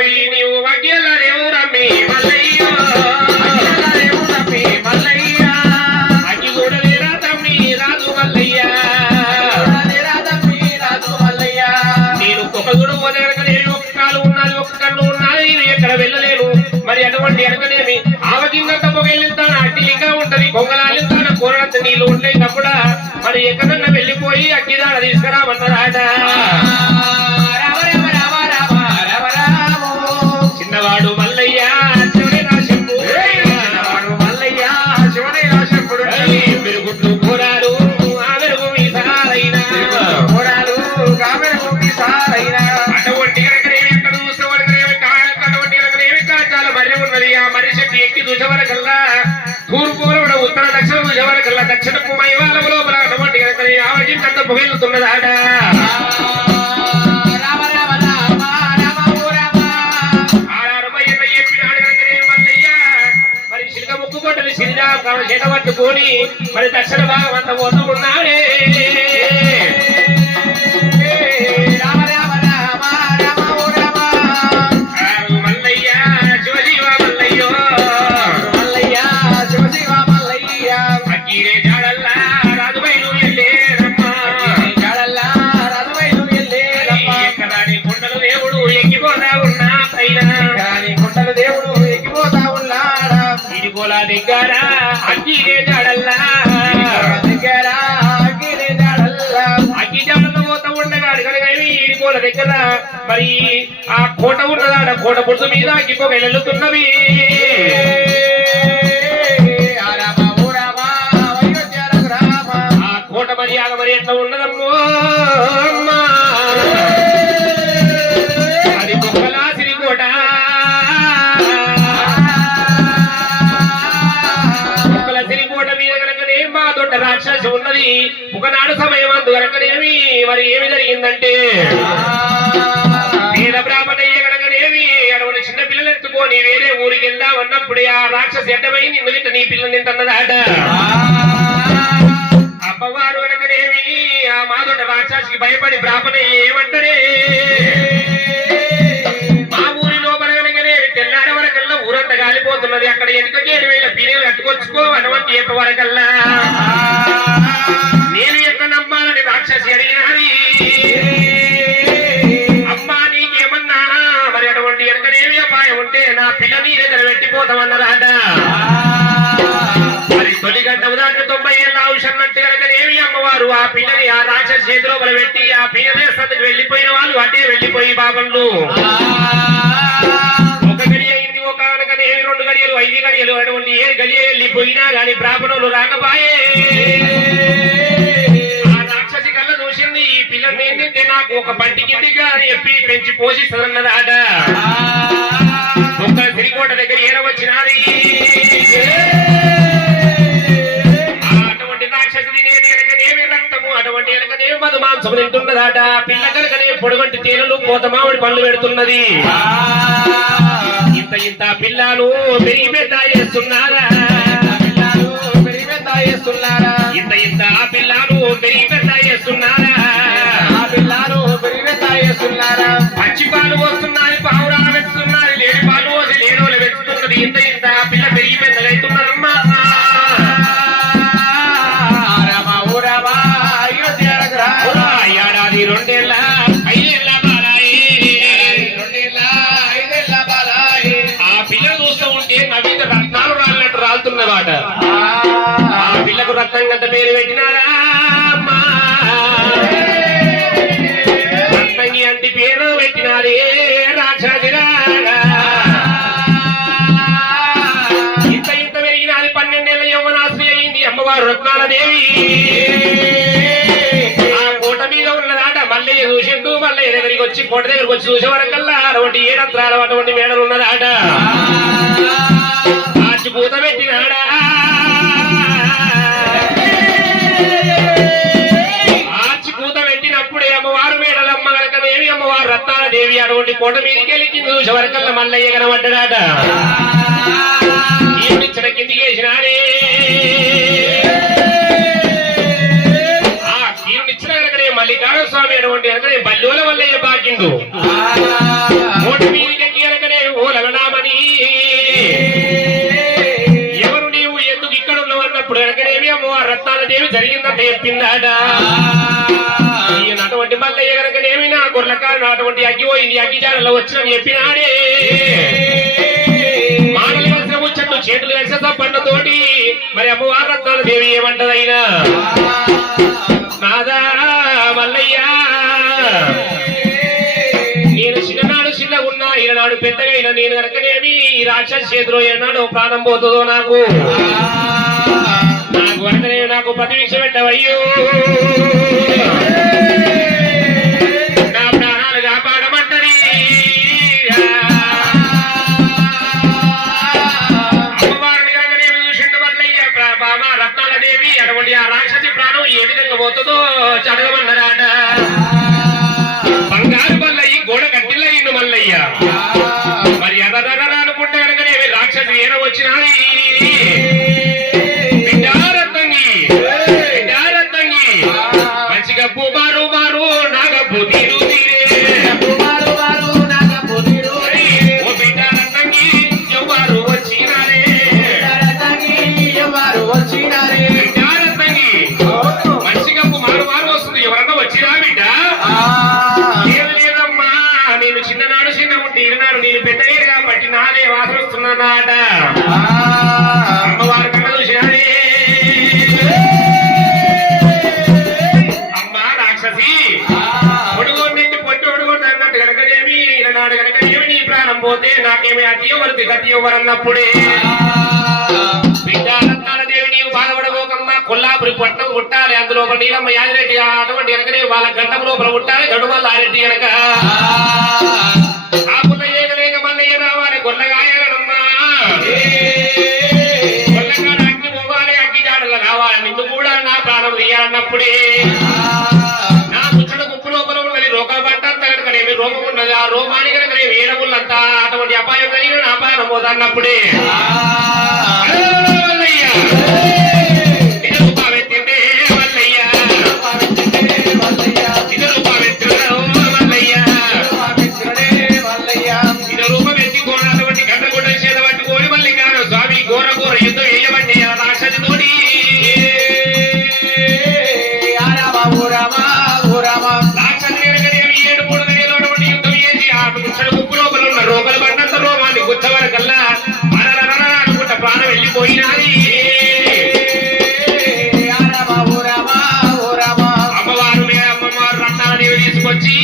వెళ్ళిపోయి నీవు వగ్యలరేవు రమ్మి మల్లయ్య అగ్గి కూడా లేరా తమ్మి రాజు మల్లయ్య నేను కొకగుడు వదలకనేమి ఒక కాలు ఉన్నది ఒక కన్ను ఉన్నది ఎక్కడ వెళ్ళలేను మరి అటువంటి అనకనేమి ఆవకిందంత పొగెళ్తాను అగ్గిలింగా ఉంటది కొంగలాలిస్తాను కూరంత నీళ్ళు ఉంటాయి తప్పుడా మరి ఎక్కడన్నా వెళ్ళిపోయి అగ్గిదాడ తీసుకురామన్నదాట చిన్నవాడు మల్లయ్య శివుని రాశంపు మెరుగుట్లు కూరాలు ఆ మెరుగు మీసారైనా అటువంటి కనుకనేమి ఎక్కడ చూసేవాడికనేమి అటువంటి కనుకనేమి చాలా మర్రి ఉన్నది ఆ మర్రి చెట్టు ఎక్కి చూసేవారికల్లా తూర్పు ఉత్తర దక్షిణ చూసేవారికల్లా దక్షిణపు మైవాల లోపల అటువంటి కనుకనే ఆవగిందంత పొగెళ్తున్నదాట చేట పట్టుకొని మరి దక్షిణ భాగం అంత పోతున్నాడే మల్లయ్య శివజీవ మల్లయ్యో అగ్గిరే జాడల్లా రాజుబైలు ఎల్లేరమ్మా ఎక్కడాని కొండలు దేవుడు ఎక్కిపోతా ఉన్నా పైన ఇదిగోలా దగ్గర అగ్గిరే జాడల్లా అగ్గి జాడల్లో పోతా ఉండగా ఇదిగోల దగ్గర మరి ఆ కోట ఉన్నదాడ కోట పురుషు మీద అగ్గిపోక వెళ్తున్నవి ఆ కోట మర్యాద మరి ఎట్లా ఉండదమ్మో అమ్మా అది కుక్కలాసిరి కోట రాక్షసి ఉన్నది ఒకనాడు సమయం అందు కనుకనేమి మరి ఏమి జరిగిందంటే పేద బ్రాహ్మణయ్య కనుకనేమి అటువంటి చిన్న పిల్లలు ఎత్తుకొని వేరే ఊరికి వెళ్దామన్నప్పుడు ఆ రాక్షసి ఎడ్డమై నిన్ను తింట నీ పిల్లలు తింటున్నదాట అమ్మవారు కనుకనేమి ఆ మాదొడ్డ రాక్షసికి భయపడి బ్రాహ్మణయ్య ఏమంటారే మా ఊరి లోపల కనుకనేమి తెల్లారి వరకల్లా ఊరంతా గాలిపోతున్నది అక్కడ ఎదుకకి 7,000 పీనీలు కట్టుకొచ్చుకో అటువంటి చెప్పే వరకల్లా నేను ఎక్కడ నమ్మాలని రాక్షసి అడిగినది అమ్మా నీకేమన్నా మరి అటువంటి వెనకనేమి అపాయం ఉంటే నా పిల్లని దగ్గర పెట్టిపోతామన్నరాట మరి తొలి గంట దాకా 90 ఏళ్ళ ఔషన్నట్టు కనుకనేమి అమ్మవారు ఆ పిల్లని ఆ రాక్షసి చేతిలో పెట్టి ఆ పిల్లనే సందుకు వెళ్ళిపోయిన వాళ్ళు అటే వెళ్ళిపోయి బాబన్లు ఒక గడి అయింది ఒక కనుకనేమి 2 గడియలు 5 గడియలు అటువంటి 7 గడియలు వెళ్ళిపోయినా గాని బ్రాహ్మణులు రాకపాయే ఈ పిల్లలు ఏంటంటే నాకు ఒక పంటి కిందిగా అని చెప్పి పెంచి పోషిస్తుందన్నదాట ఒక సిరికోట దగ్గర ఏరవచ్చినది అటువంటి రాక్షసి తినేది కనుకనేమి రక్తము అటువంటి కనుకనేమి మధు మాంసం తింటున్నదాట పిల్ల కనుకనే పొడుగంటి తేనెలు పోత మామిడి పండ్లు పెడుతున్నది ఇంత ఇంత పిల్లలు పెరిగి పెద్ద చేస్తున్నారా ఇంత ఇంత పిల్లలు పెరిగి పెద్ద చేస్తున్నారా పచ్చి పాలు పోస్తున్నాయి పావురాలు పెంచుతున్నారు లేని పాలు పోసి లేనోళ్ళు పెంచుతున్నది ఇంత ఇంత పిల్ల పెరిగి పెద్దగా అవుతున్నారమ్మా ఏడాది 2 ఏళ్ళ 5 ఏళ్ళ బాలాయి ఆ పిల్ల చూస్తూ ఉంటే నవీన రత్నాలు రాలినట్టు రాలుతున్నవాట ఆ పిల్లకు రత్నం గంట పేరు పెట్టినారా రత్నంగి అంటే పేరు పెట్టినారే రాక్షసిరాగా ఇంత ఇంత పెరిగినది 12 ఏళ్ళ యవ్వనాశ్రీ అయింది అమ్మవారు రత్నాలదేవి ఆ కోట మీద ఉన్నదాట మల్లయ్య చూసిండు మల్లయ్య దగ్గరికి వచ్చి కోట దగ్గరికి వచ్చి చూసే వరకల్లా అటువంటి 7 అంతరాలు అటువంటి మేడలు ఉన్నదాట ఆచి పూత పెట్టినాడా ఆచి పూత పెట్టినప్పుడే అమ్మవారు మేడలమ్మ కనుకనేమి అమ్మవారు రత్నాలదేవి అటువంటి కోట మీదకి వెళ్ళి కింద చూసే వరకల్లా మల్లయ్య కనబడ్డాడ ఈవిడిచ్చిన కిందికి వేసినాడే ఆ కీరునిచ్చిన కనుకనే మల్లికార్జున స్వామి అటువంటి కనుకనే బల్లూల మల్లయ్య బాకిండు కోట మీదకి జరిగిందంటే చెప్పిందాట అటువంటి మల్లయ్య గనకనేమి నా గొర్రెల కాదు అటువంటి అగ్గి పోయింది అగ్గి జాడలో వచ్చినని చెప్పినాడే మాటలు కలిసిన ముచ్చట్లు చేతులు కలిసిన తప్పండతోటి మరి అమ్మవారు రత్నాల దేవి ఏమంటదైనా నాదా మల్లయ్య నేను చిన్ననాడు చిన్నగా ఉన్నా ఈనాడు పెద్దగా అయినా నేను కనుకనేమి ఈ రాక్షస చేతిలో ఏనాడు ప్రాణం పోతుందో నాకు వెనకనే నాకు ప్రతివీక్ష పెట్టవయ్యో నా ప్రాణాలు కాపాడమంటది అమ్మవారిని కనుకనేమి చూసిండు మల్లయ్య రత్నాల దేవి అటువంటి ఆ రాక్షసి ప్రాణం ఏ విధంగా పోతుందో చదవమన్నారాట బంగారు మల్లయ్య గోడ కట్టిల్ల ఇండు మల్లయ్య మరి ఎర్ర అనుకుంటే కనుకనేమి రాక్షసి ఏడ వచ్చినాది మంచిగా మారు మారు నాగప్పు తీరు ఓ బిడ్డ రత్నంగి ఎవరు వచ్చినారే బిడ్డ రత్నంగి మంచిగా మారు మారు వస్తుంది ఎవరన్నా వచ్చినా బిడ్డ ఏమి లేదమ్మా నేను చిన్ననాడు చిన్న ఉంటే ఈనాడు నేను పెద్దయ్యాడు కాబట్టి నాదే వాసన వస్తున్నానాట అమ్మవారి కన్నా చూసినాడే నీ ప్రాణం పోతే నాకేమి అతివరకు గతివరు అన్నప్పుడే బిడ్డారత్నాల దేవి నీవు బాధపడబోకమ్మా కొల్లాపురి పట్నం పుట్టాలి అందులో ఒక నీలమ్మ యాదిరెడ్డి అటువంటి వెనకనే వాళ్ళ గంటం లోపల పుట్టాలి గడుమల్ల ఆరెడ్డి వెనక ఆ పుల్ల ఏగలేక మల్లయ్య రావాలి గొల్లగాయలమ్మా గొల్లగాడ అగ్ని పోవాలి అగ్గి జాడల రావాలి నిన్ను కూడా నా ప్రాణం తీయాలన్నప్పుడే నా ముచ్చట గుప్పు లోపల ఉన్నది రోగం పట్టంతా కనుకనేమి రోగం ఉన్నది ఆ రోగానికి కనుకనేమి ఏడములంతా అటువంటి అపాయం కలిగిన అపాయం పోతాన్నప్పుడే అనుకుంటా ప్రాణం వెళ్ళిపోయినాది అమ్మవారు రత్నాల దేవి తీసుకొచ్చి